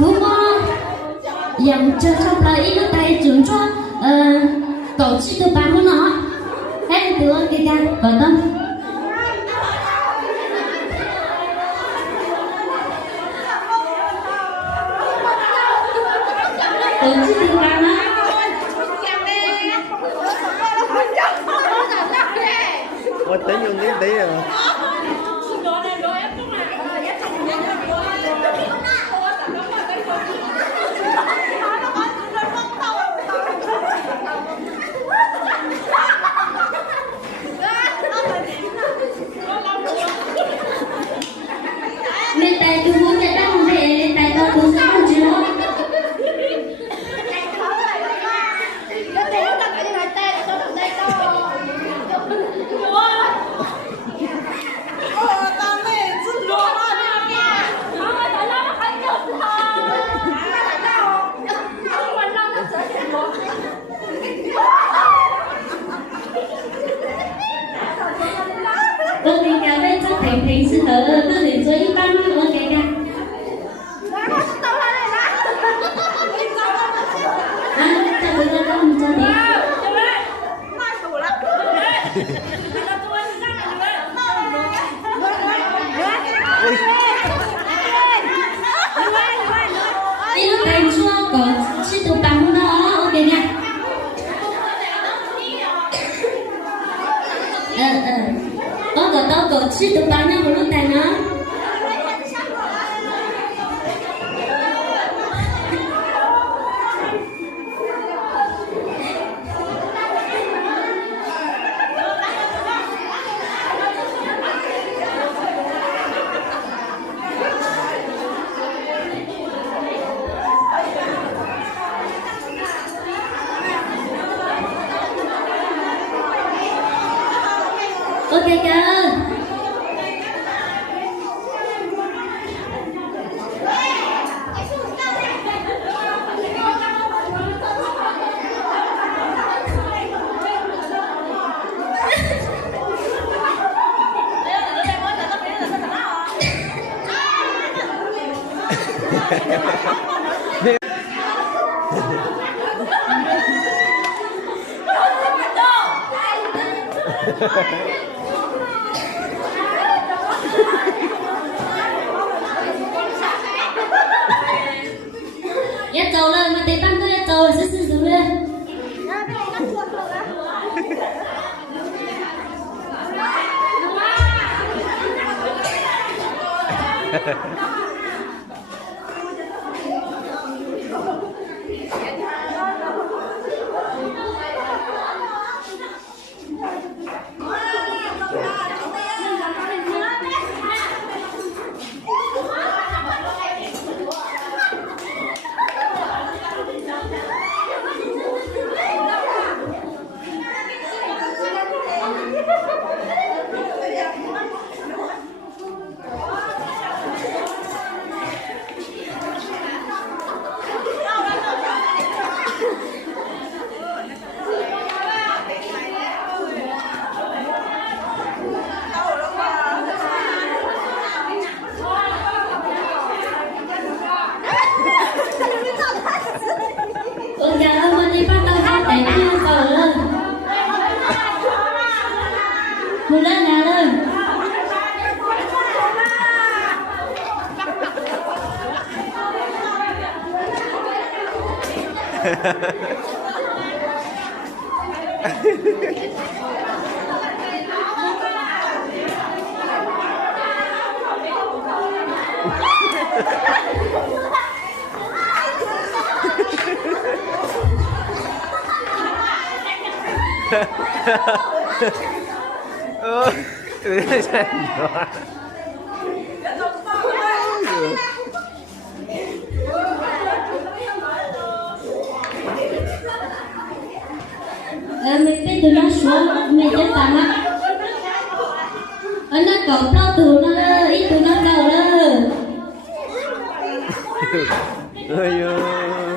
Đúng không? Dành cho lấy nó tay chuẩn cho cậu chỉ từ bán của nó. Hết từ cái ca vào tâm. Cậu chỉ từ bán á. Ủa tính luôn tí tí rồi. Mình tay tôi muốn nhận đâu về tay tôi cũng sao chứ. Tôi đi kéo lên cho thành thành sự thở tôi đến dưới ban nó ok ca. Cho tôi ra đâu cho đi. Đi lúc thành xua có chỉ tụ bằng nó ok nha. Có chỉ tụ bằng nhau một lúc thành nó. Ok chưa? Nhất trâu lên mà thấy băng tôi nhất trâu sẽ sử dụng lên. Lên nào lên. Mình biết tụi nó xuống, mình chết tạm á. Nó cậu pro tụi nó, ít tụi nó cầu đó.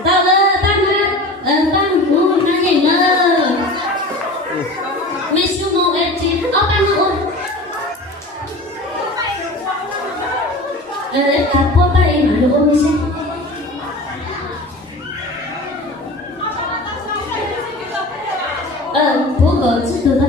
Tao lơ, tăng ha, tăng, nó nhìn nó. Mình xuống một em chị, tăng luôn. Cả bố ba em mà luôn. 不过知道的。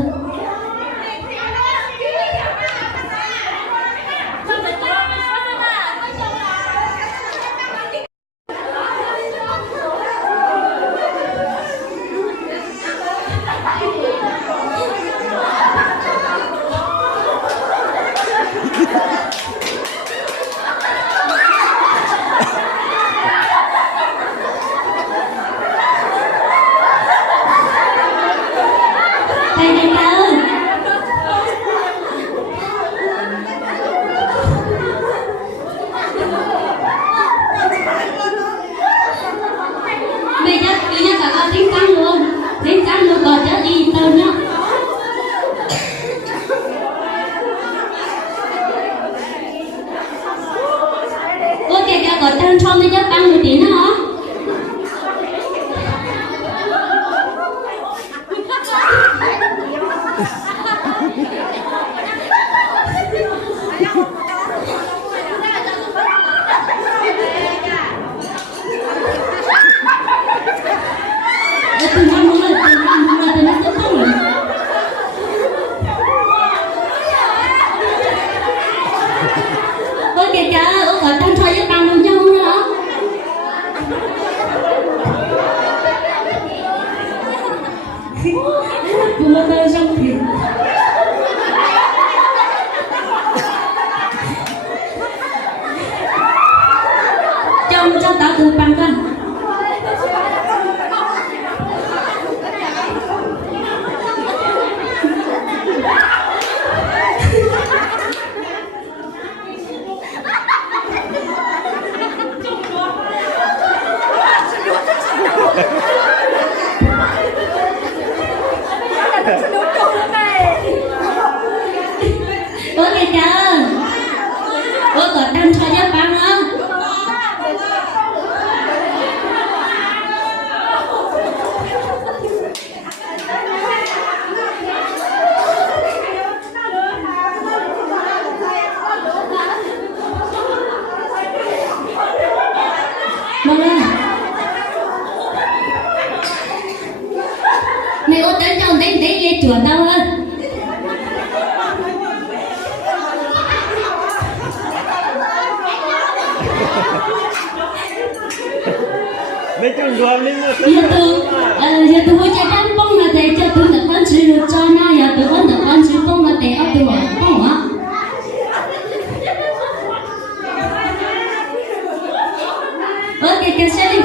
Có tăng cho mấy đứa tăng một tí nữa hả? Từ năm nữa từ năm tiếp không rồi. Ôi kìa kìa, có tăng cho mấy tăng một nhau nữa. Chúng ta đang trong thuyền. Cho tao từ bằng con. Ủa kìa kìa. Ủa có tăng cho nhá bằng không? Vâng ạ. Mày có tới trong đánh nghe chùa tao hơn. mấy chừng rùa lên một giờ tôi会在当崩了的，这都的关吃肉渣那呀，都我的关吃崩了的，啊对我崩啊。我给个小李